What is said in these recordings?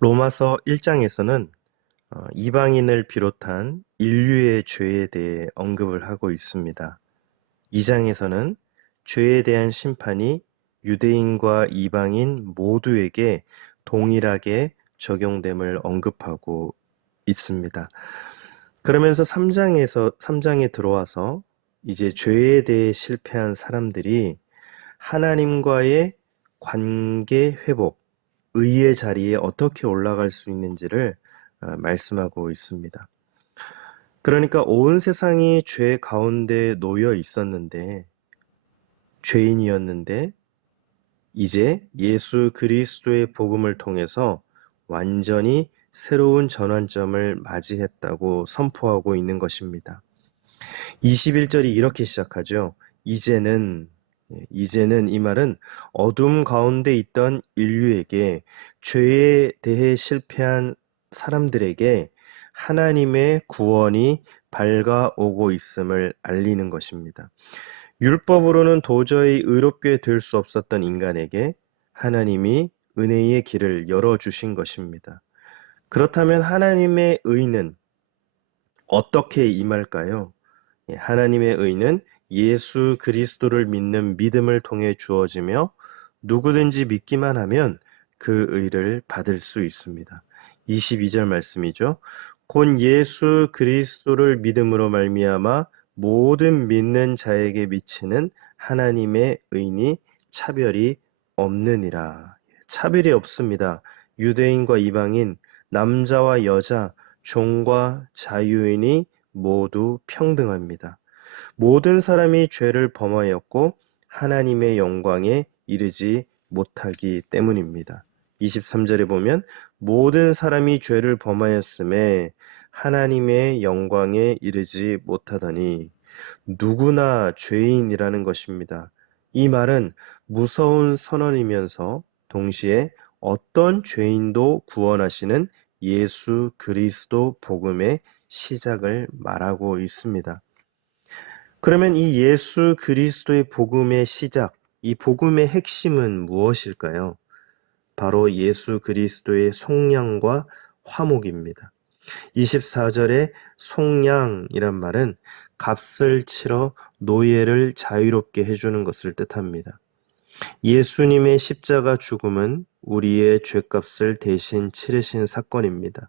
로마서 1장에서는 이방인을 비롯한 인류의 죄에 대해 언급을 하고 있습니다. 2장에서는 죄에 대한 심판이 유대인과 이방인 모두에게 동일하게 적용됨을 언급하고 있습니다. 그러면서 3장에 들어와서 이제 죄에 대해 실패한 사람들이 하나님과의 관계 회복, 의의 자리에 어떻게 올라갈 수 있는지를 말씀하고 있습니다. 그러니까 온 세상이 죄 가운데 놓여 있었는데, 죄인이었는데, 이제 예수 그리스도의 복음을 통해서 완전히 새로운 전환점을 맞이했다고 선포하고 있는 것입니다. 21절이 이렇게 시작하죠. 이제는 이 말은 어둠 가운데 있던 인류에게, 죄에 대해 실패한 사람들에게 하나님의 구원이 밝아오고 있음을 알리는 것입니다. 율법으로는 도저히 의롭게 될 수 없었던 인간에게 하나님이 은혜의 길을 열어주신 것입니다. 그렇다면 하나님의 의는 어떻게 임할까요? 하나님의 의는 예수 그리스도를 믿는 믿음을 통해 주어지며 누구든지 믿기만 하면 그 의를 받을 수 있습니다. 22절 말씀이죠. 곧 예수 그리스도를 믿음으로 말미암아 모든 믿는 자에게 미치는 하나님의 의니 차별이 없느니라. 차별이 없습니다. 유대인과 이방인, 남자와 여자, 종과 자유인이 모두 평등합니다. 모든 사람이 죄를 범하였고 하나님의 영광에 이르지 못하기 때문입니다. 23절에 보면 모든 사람이 죄를 범하였음에 하나님의 영광에 이르지 못하더니 누구나 죄인이라는 것입니다. 이 말은 무서운 선언이면서 동시에 어떤 죄인도 구원하시는 예수 그리스도 복음의 시작을 말하고 있습니다. 그러면 이 예수 그리스도의 복음의 시작, 이 복음의 핵심은 무엇일까요? 바로 예수 그리스도의 속량과 화목입니다. 24절에 속량이란 말은 값을 치러 노예를 자유롭게 해주는 것을 뜻합니다. 예수님의 십자가 죽음은 우리의 죄값을 대신 치르신 사건입니다.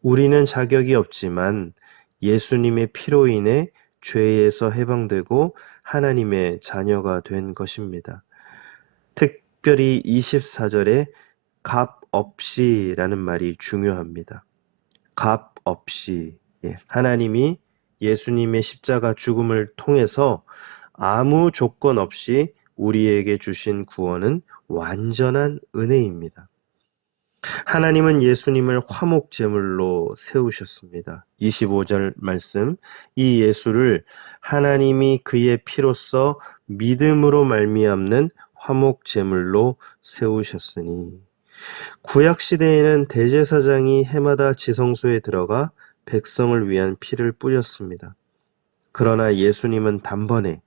우리는 자격이 없지만 예수님의 피로 인해 죄에서 해방되고 하나님의 자녀가 된 것입니다. 특별히 24절에 값 없이라는 말이 중요합니다. 값 없이, 하나님이 예수님의 십자가 죽음을 통해서 아무 조건 없이 우리에게 주신 구원은 완전한 은혜입니다. 하나님은 예수님을 화목제물로 세우셨습니다. 25절 말씀, 이 예수를 하나님이 그의 피로써 믿음으로 말미암는 화목제물로 세우셨으니, 구약시대에는 대제사장이 해마다 지성소에 들어가 백성을 위한 피를 뿌렸습니다. 그러나 예수님은 단번에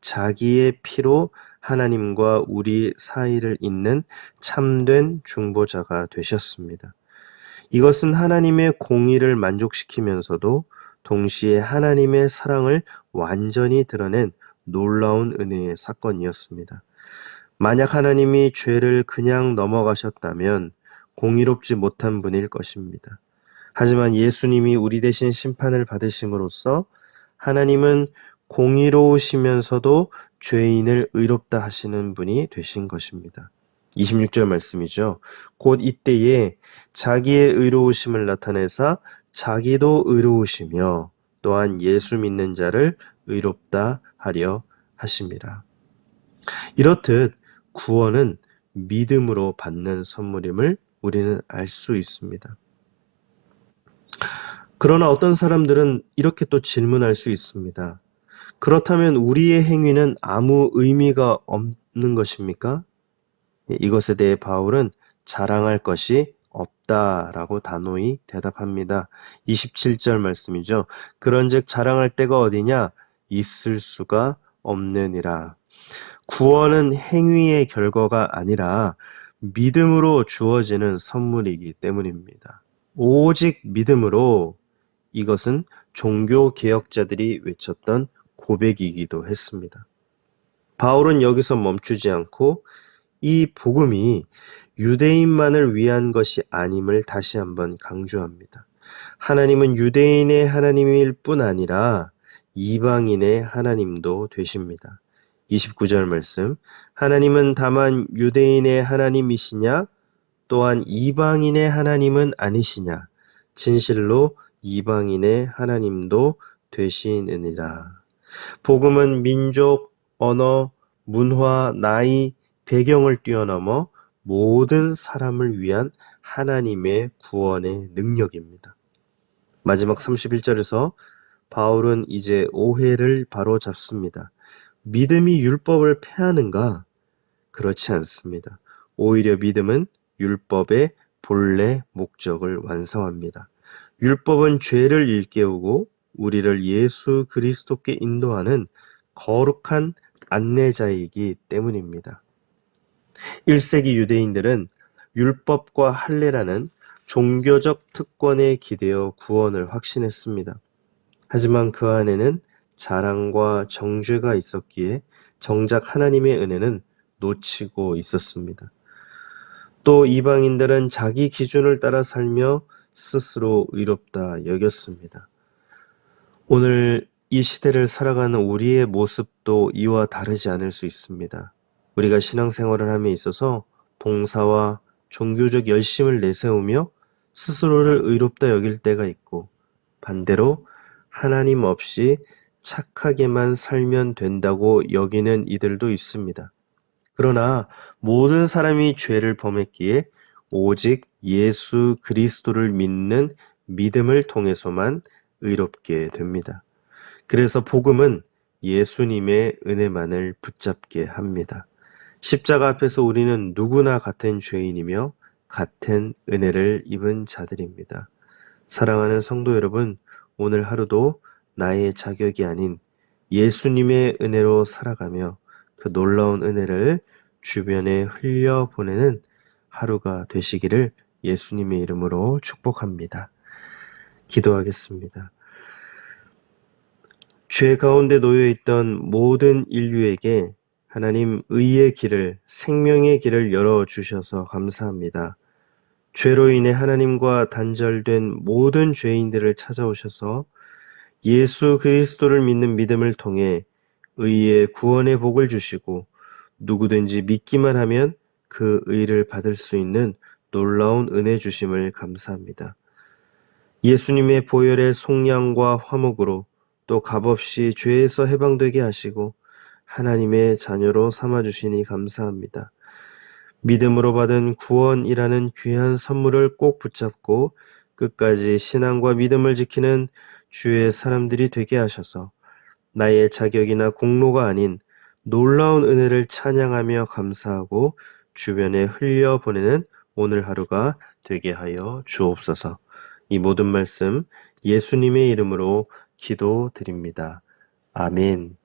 자기의 피로 하나님과 우리 사이를 잇는 참된 중보자가 되셨습니다. 이것은 하나님의 공의를 만족시키면서도 동시에 하나님의 사랑을 완전히 드러낸 놀라운 은혜의 사건이었습니다. 만약 하나님이 죄를 그냥 넘어가셨다면 공의롭지 못한 분일 것입니다. 하지만 예수님이 우리 대신 심판을 받으심으로써 하나님은 공의로우시면서도 죄인을 의롭다 하시는 분이 되신 것입니다. 26절 말씀이죠. 곧 이때에 자기의 의로우심을 나타내사 자기도 의로우시며 또한 예수 믿는 자를 의롭다 하려 하심이라. 이렇듯 구원은 믿음으로 받는 선물임을 우리는 알 수 있습니다. 그러나 어떤 사람들은 이렇게 또 질문할 수 있습니다. 그렇다면 우리의 행위는 아무 의미가 없는 것입니까? 이것에 대해 바울은 자랑할 것이 없다라고 단호히 대답합니다. 27절 말씀이죠. 그런즉 자랑할 데가 어디냐? 있을 수가 없느니라. 구원은 행위의 결과가 아니라 믿음으로 주어지는 선물이기 때문입니다. 오직 믿음으로. 이것은 종교 개혁자들이 외쳤던 고백이기도 했습니다. 바울은 여기서 멈추지 않고 이 복음이 유대인만을 위한 것이 아님을 다시 한번 강조합니다. 하나님은 유대인의 하나님일 뿐 아니라 이방인의 하나님도 되십니다. 29절 말씀, 하나님은 다만 유대인의 하나님이시냐 또한 이방인의 하나님은 아니시냐, 진실로 이방인의 하나님도 되시느니라. 복음은 민족, 언어, 문화, 나이, 배경을 뛰어넘어 모든 사람을 위한 하나님의 구원의 능력입니다. 마지막 31절에서 바울은 이제 오해를 바로잡습니다. 믿음이 율법을 폐하는가? 그렇지 않습니다. 오히려 믿음은 율법의 본래 목적을 완성합니다. 율법은 죄를 일깨우고 우리를 예수 그리스도께 인도하는 거룩한 안내자이기 때문입니다. 1세기 유대인들은 율법과 할례라는 종교적 특권에 기대어 구원을 확신했습니다. 하지만 그 안에는 자랑과 정죄가 있었기에 정작 하나님의 은혜는 놓치고 있었습니다. 또 이방인들은 자기 기준을 따라 살며 스스로 의롭다 여겼습니다. 오늘 이 시대를 살아가는 우리의 모습도 이와 다르지 않을 수 있습니다. 우리가 신앙생활을 함에 있어서 봉사와 종교적 열심을 내세우며 스스로를 의롭다 여길 때가 있고, 반대로 하나님 없이 착하게만 살면 된다고 여기는 이들도 있습니다. 그러나 모든 사람이 죄를 범했기에 오직 예수 그리스도를 믿는 믿음을 통해서만 의롭게 됩니다. 그래서 복음은 예수님의 은혜만을 붙잡게 합니다. 십자가 앞에서 우리는 누구나 같은 죄인이며 같은 은혜를 입은 자들입니다. 사랑하는 성도 여러분, 오늘 하루도 나의 자격이 아닌 예수님의 은혜로 살아가며 그 놀라운 은혜를 주변에 흘려보내는 하루가 되시기를 예수님의 이름으로 축복합니다. 기도하겠습니다. 죄 가운데 놓여있던 모든 인류에게 하나님 의의 길을, 생명의 길을 열어주셔서 감사합니다. 죄로 인해 하나님과 단절된 모든 죄인들을 찾아오셔서 예수 그리스도를 믿는 믿음을 통해 의의 구원의 복을 주시고 누구든지 믿기만 하면 그 의를 받을 수 있는 놀라운 은혜 주심을 감사합니다. 예수님의 보혈의 속량과 화목으로 또 값없이 죄에서 해방되게 하시고 하나님의 자녀로 삼아주시니 감사합니다. 믿음으로 받은 구원이라는 귀한 선물을 꼭 붙잡고 끝까지 신앙과 믿음을 지키는 주의 사람들이 되게 하셔서 나의 자격이나 공로가 아닌 놀라운 은혜를 찬양하며 감사하고 주변에 흘려보내는 오늘 하루가 되게 하여 주옵소서. 이 모든 말씀 예수님의 이름으로 기도드립니다. 아멘.